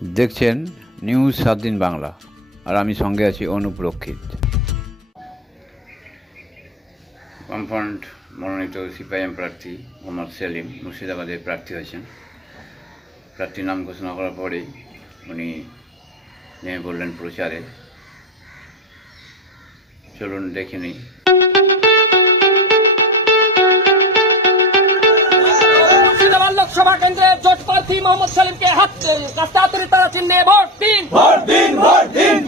দেখছেন নিউজ 7 দিন বাংলা, আর আমি সঙ্গে আছি অনুপ রক্ষিত। বামফ্রন্ট মনোনীত সিপিআইএম প্রার্থী মোহাম্মদ সেলিম মুর্শিদাবাদে প্রার্থী হয়েছেন। প্রার্থীর নাম ঘোষণা করার পরেই উনি নেমে পড়লেন প্রচারে। চলুন দেখে নিই। लोकसभा केंद्र जोट प्रार्थी मोहम्मद सलीम के हाथ तारा चिन्ह वोट दिन वोट दिन वोट दिन।